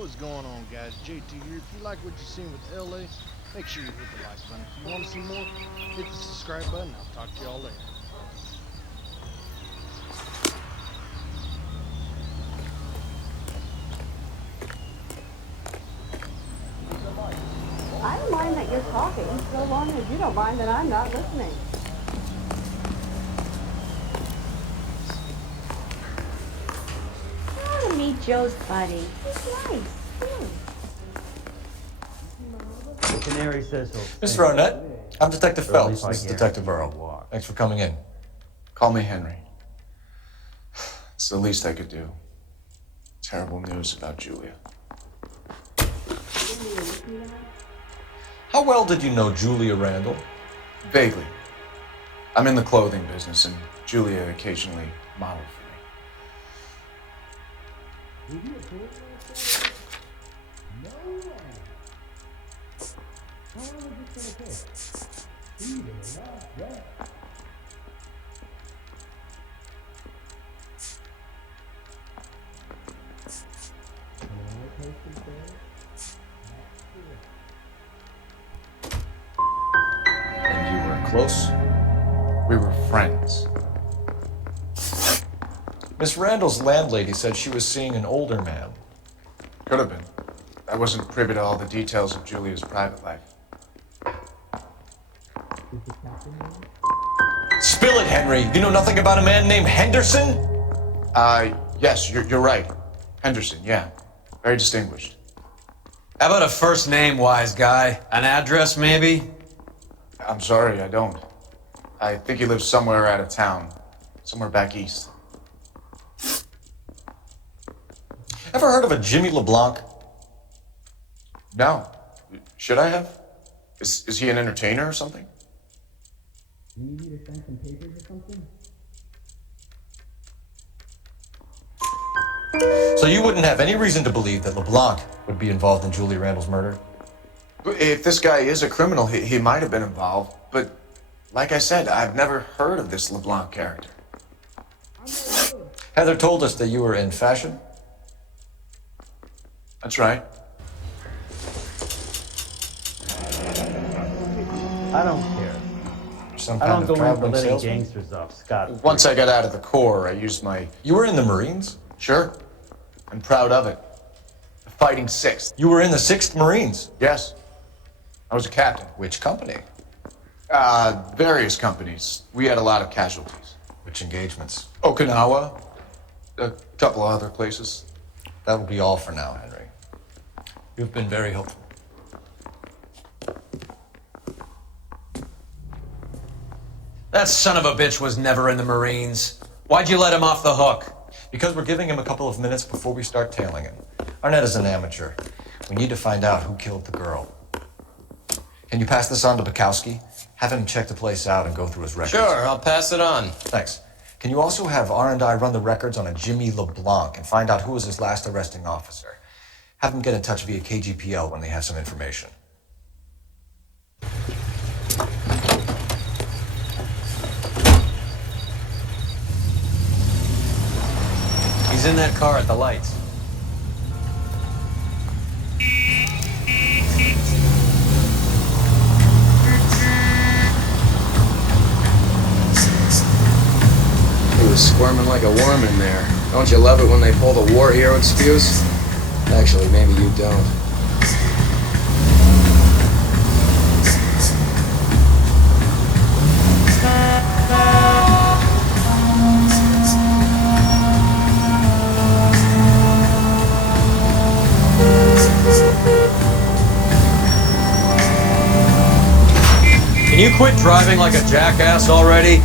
What's going on, guys? JT here. If you like what you've seen with LA, make sure you hit the like button. If you want to see more, hit the subscribe button. I'll talk to y'all later. I don't mind that you're talking, so long as you don't mind that I'm not listening. I want to meet Joe's buddy. He's nice, too. The canary says he'll Mr. Arnett, I'm Detective Phelps. This is Detective Earl. Thanks for coming in. Call me Henry. It's the least I could do. Terrible news about Julia. How well did you know Julia Randall? Vaguely. I'm in the clothing business, and Julia occasionally modeled for me. And you were close? We were friends. Miss Randall's landlady said she was seeing an older man. Could have been. I wasn't privy to all the details of Julia's private life. Spill it, Henry. You know nothing about a man named Henderson? Yes, you're right. Henderson, yeah. Very distinguished. How about a first name, wise guy? An address, maybe? I'm sorry, I don't. I think he lives somewhere out of town. Somewhere back east. Ever heard of a Jimmy LeBlanc? No. Should I have? Is he an entertainer or something? Do you need me to sign some papers or something? So you wouldn't have any reason to believe that LeBlanc would be involved in Julia Randall's murder? If this guy is a criminal, he might have been involved. But like I said, I've never heard of this LeBlanc character. Heather told us that you were in fashion. That's right. I don't care. Some I kind don't of go in for traveling letting salesman? gangsters off scot-free. Once I got out of the Corps, I used my... You were in the Marines? Sure. I'm proud of it. The Fighting Sixth. You were in the 6th Marines? Yes. I was a captain. Which company? Various companies. We had a lot of casualties. Which engagements? Okinawa. A couple of other places. That will be all for now, Henry. You've been very helpful. That son of a bitch was never in the Marines. Why'd you let him off the hook? Because we're giving him a couple of minutes before we start tailing him. Arnett is an amateur. We need to find out who killed the girl. Can you pass this on to Bukowski? Have him check the place out and go through his records. Sure, I'll pass it on. Thanks. Can you also have R&I run the records on a Jimmy LeBlanc and find out who was his last arresting officer? Have them get in touch via KGPL when they have some information. He's in that car at the lights. He was squirming like a worm in there. Don't you love it when they pull the war hero excuse? Actually, maybe you don't. Can you quit driving like a jackass already?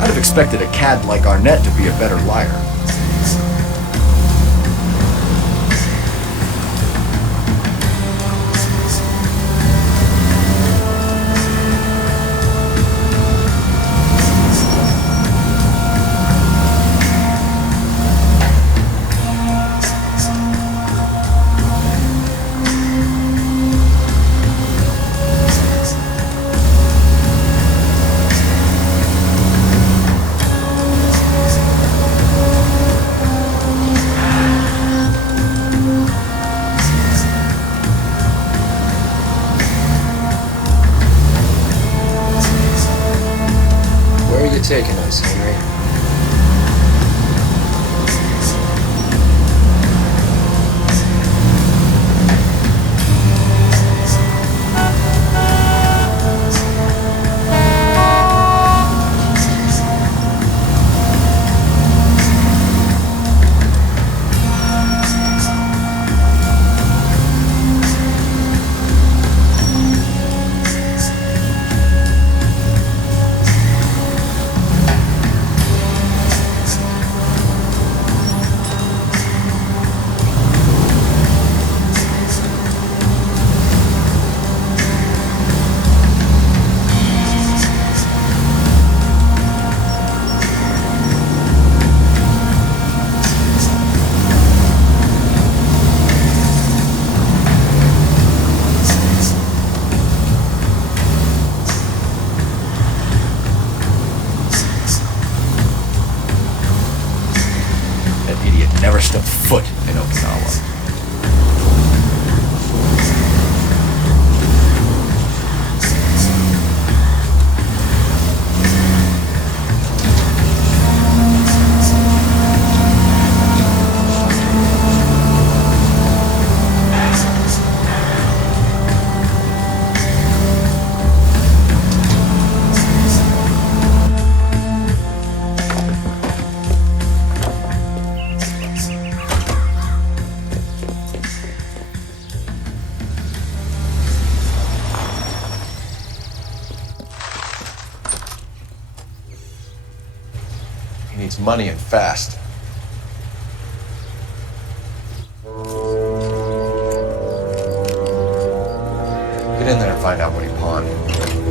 I'd have expected a cad like Arnett to be a better liar. taking us, Henry? Never stepped foot in Okinawa. He needs money and fast. Get in there and find out what he pawned.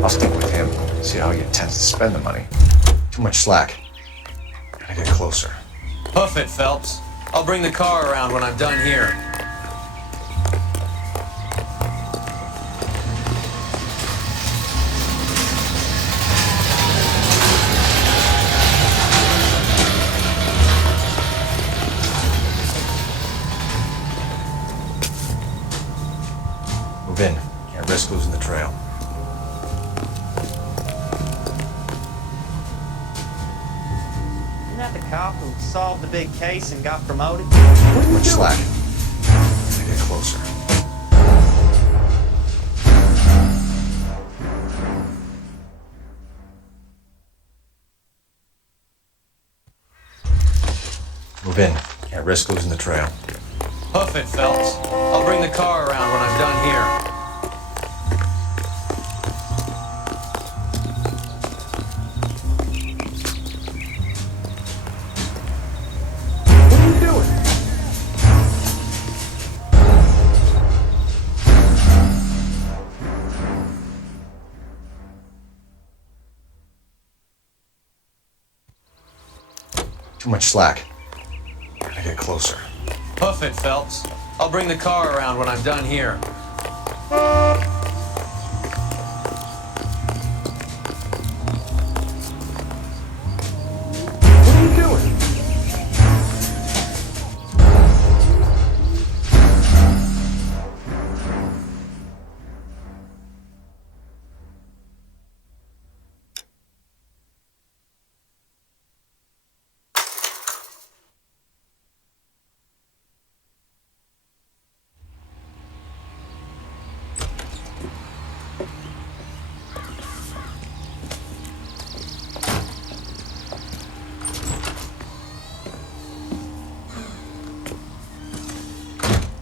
I'll stick with him, see how he intends to spend the money. Too much slack. Gotta get closer. Hoof it, Phelps. I'll bring the car around when I'm done here. Move in. Can't risk losing the trail. Isn't that the cop who solved the big case and got promoted? Too much slack. Gotta get closer. Move in. Can't risk losing the trail. Hoof it, Phelps. I'll bring the car around when I'm done here. Too much slack. Gotta get closer. Hoof it, Phelps. I'll bring the car around when I'm done here.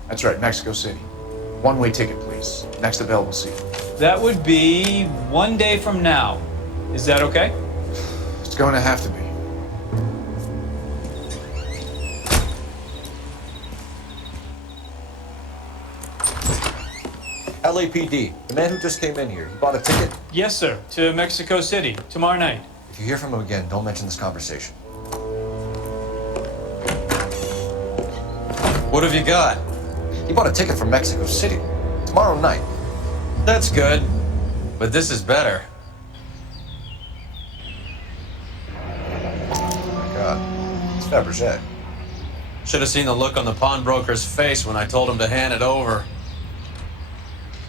That's right, Mexico City. One-way ticket, please. Next available seat. That would be 1 day from now. Is that okay? It's going to have to be. LAPD, the man who just came in here, he bought a ticket? Yes, sir. To Mexico City, tomorrow night. If you hear from him again, don't mention this conversation. What have you got? He bought a ticket from Mexico City. Tomorrow night. That's good. But this is better. Oh my God. It's Fabergé. Should have seen the look on the pawnbroker's face when I told him to hand it over.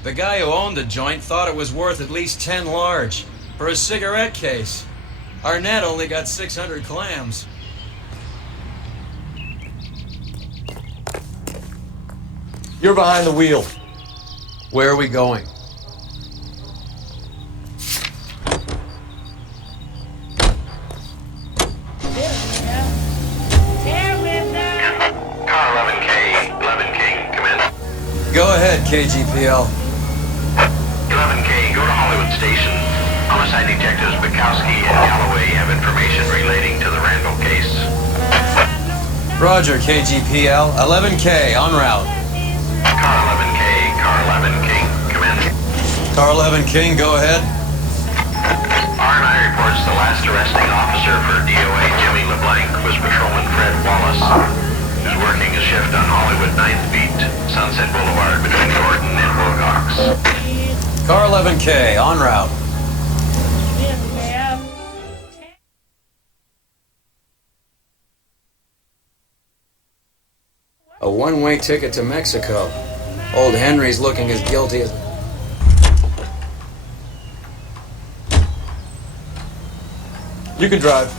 The guy who owned the joint thought it was worth at least 10 large for a cigarette case. Arnett only got 600 clams. You're behind the wheel. Where are we going? Car 11K, 11K, come in. Go ahead, KGPL. 11K, go to Hollywood Station. Homicide detectives Bukowski and Galloway have information relating to the Randall case. Roger, KGPL. 11K, en route. Car 11K, Car 11 King, come in. Car 11 King, go ahead. R&I reports the last arresting officer for DOA Jimmy LeBlanc was Patrolman Fred Wallace, who's working a shift on Hollywood 9th Beat, Sunset Boulevard between Gordon and Wilcox. Car 11K, en route. A one-way ticket to Mexico. Old Henry's looking as guilty as... You can drive.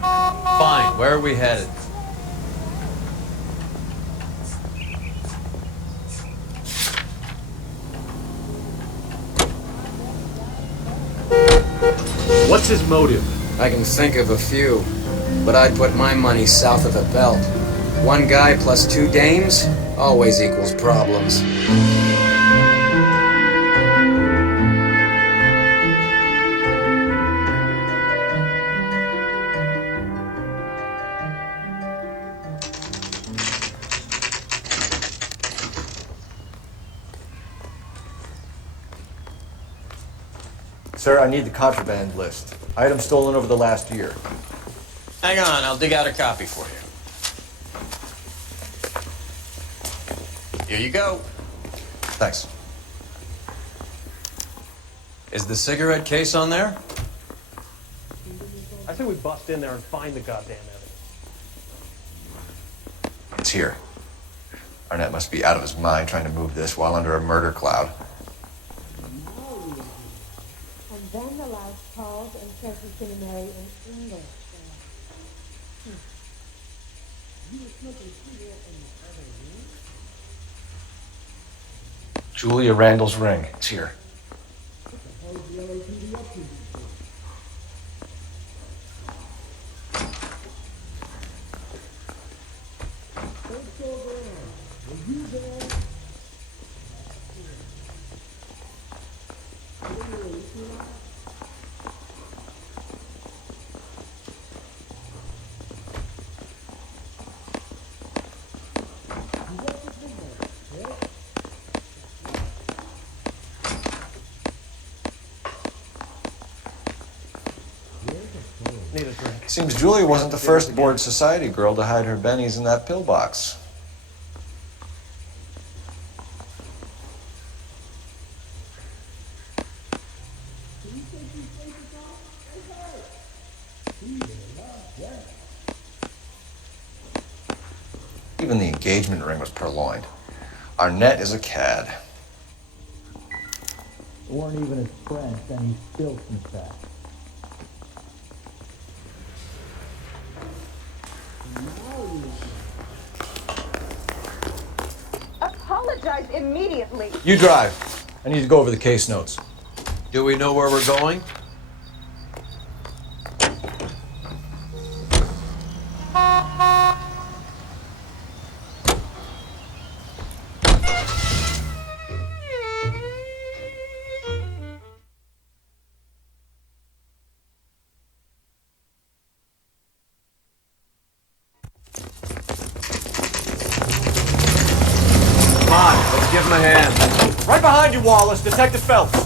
Fine, where are we headed? What's his motive? I can think of a few, but I'd put my money south of the belt. One guy plus two dames always equals problems. Sir, I need the contraband list. Items stolen over the last year. Hang on, I'll dig out a copy for you. Here you go. Thanks. Is the cigarette case on there? I say we bust in there and find the goddamn evidence. It's here. Arnett must be out of his mind trying to move this while under a murder cloud. And then the louse calls and says he's going to marry an English girl. Julia Randall's ring. It's here. Need a drink. Seems Julia wasn't the first bored society girl to hide her bennies in that pillbox. Even the engagement ring was purloined. Arnett is a cad. They weren't even his friends, and he still confessed. Apologize immediately. You drive. I need to go over the case notes. Do we know where we're going? Come on, let's give him a hand. Right behind you, Wallace. Detective Phelps.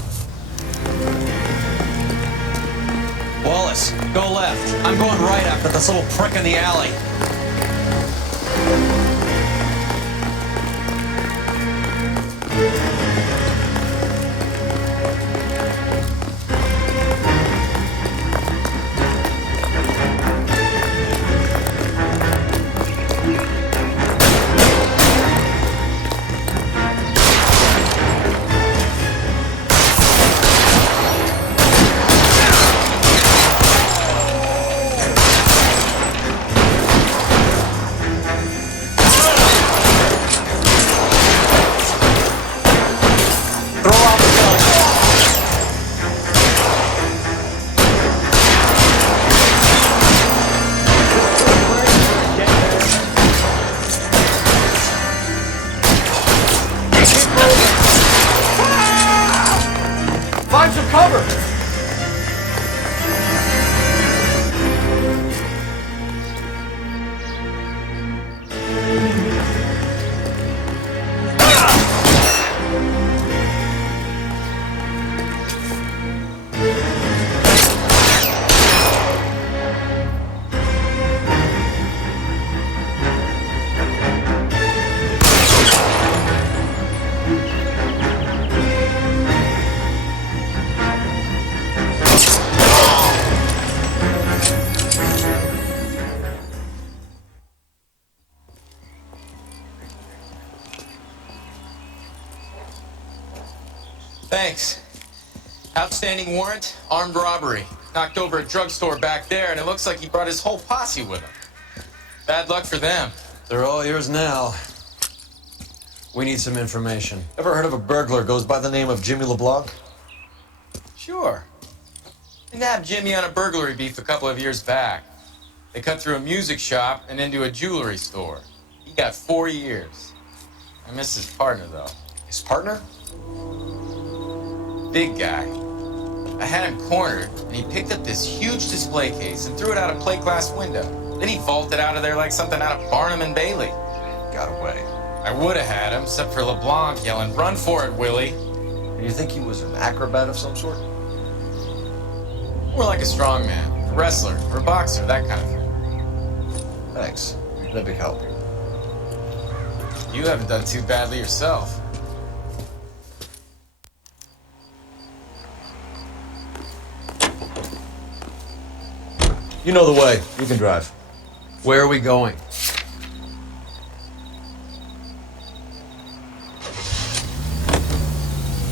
Wallace, go left. I'm going right after this little prick in the alley. cover! Thanks. Outstanding warrant, armed robbery. Knocked over a drugstore back there, and it looks like he brought his whole posse with him. Bad luck for them. They're all yours now. We need some information. Ever heard of a burglar goes by the name of Jimmy LeBlanc? Sure. They nabbed Jimmy on a burglary beef a couple of years back. They cut through a music shop and into a jewelry store. He got 4 years. I miss his partner, though. His partner? Big guy. I had him cornered, and he picked up this huge display case and threw it out a plate glass window. Then he vaulted out of there like something out of Barnum and Bailey. Got away. I would have had him, except for LeBlanc yelling, "Run for it, Willie!" Do you think he was an acrobat of some sort? More like a strongman, a wrestler, or a boxer, that kind of thing. Thanks. That'd be help. You haven't done too badly yourself. You know the way. You can drive. Where are we going?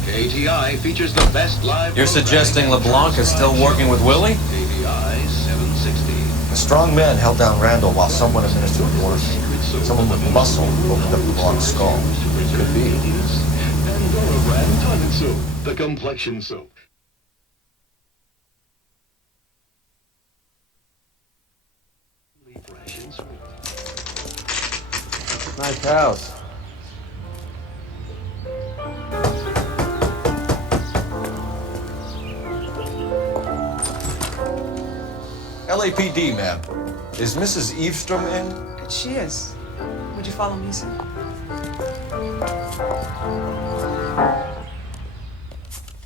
KTI features the best live. You're suggesting LeBlanc is still working with Willie? KTI 760. A strong man held down Randall while someone administered morphine. Someone with muscle opened up LeBlanc's skull. Could be. Pandora brand toilet soap, the complexion soap. Nice house. LAPD, ma'am. Is Mrs. Eavestrom in? She is. Would you follow me, sir?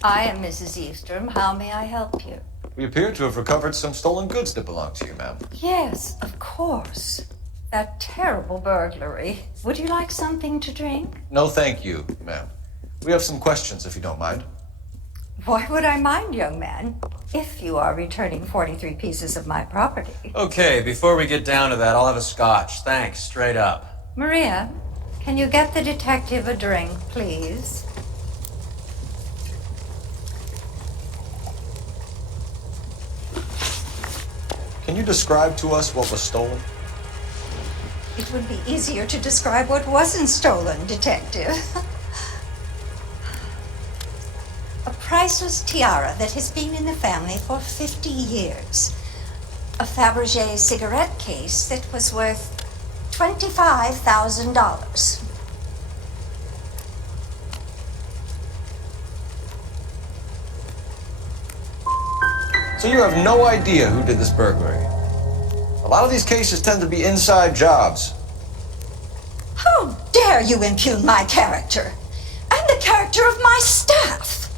I am Mrs. Eavestrom. How may I help you? We appear to have recovered some stolen goods that belong to you, ma'am. Yes, of course. That terrible burglary. Would you like something to drink? No, thank you, ma'am. We have some questions, if you don't mind. Why would I mind, young man, if you are returning 43 pieces of my property? Okay, before we get down to that, I'll have a scotch. Thanks, straight up. Maria, can you get the detective a drink, please? Can you describe to us what was stolen? It would be easier to describe what wasn't stolen, detective. A priceless tiara that has been in the family for 50 years. A Fabergé cigarette case that was worth $25,000. So you have no idea who did this burglary? A lot of these cases tend to be inside jobs. How dare you impugn my character and the character of my staff?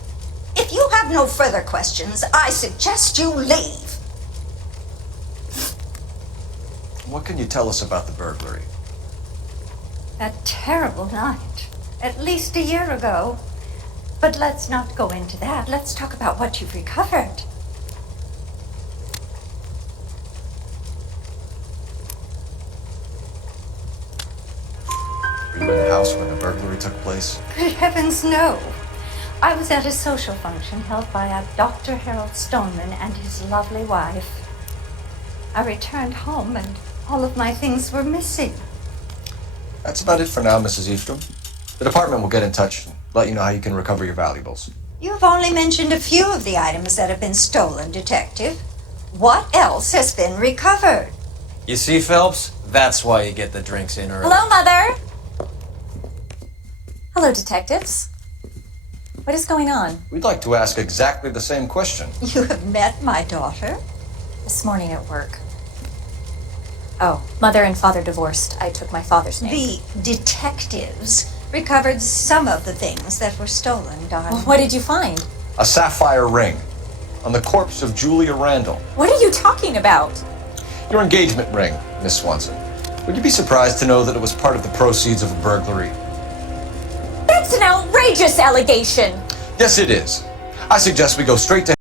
If you have no further questions, I suggest you leave. What can you tell us about the burglary? That terrible night, at least a year ago. But let's not go into that. Let's talk about what you've recovered. Were you in the house when the burglary took place? Good heavens, no. I was at a social function held by a Dr. Harold Stoneman and his lovely wife. I returned home and all of my things were missing. That's about it for now, Mrs. Eavestrom. The department will get in touch and let you know how you can recover your valuables. You've only mentioned a few of the items that have been stolen, Detective. What else has been recovered? You see, Phelps? That's why you get the drinks in early. Hello, Mother. Hello, detectives. What What is going on? We'd like to ask exactly the same question. You have met my daughter? This morning at work. Oh, mother and father divorced. I took my father's name. The detectives recovered some of the things that were stolen, darling. Well, what did you find? A sapphire ring on the corpse of Julia Randall. What are you talking about? Your engagement ring, Miss Swanson. Would you be surprised to know that it was part of the proceeds of a burglary? That's an outrageous allegation! Yes, it is. I suggest we go straight to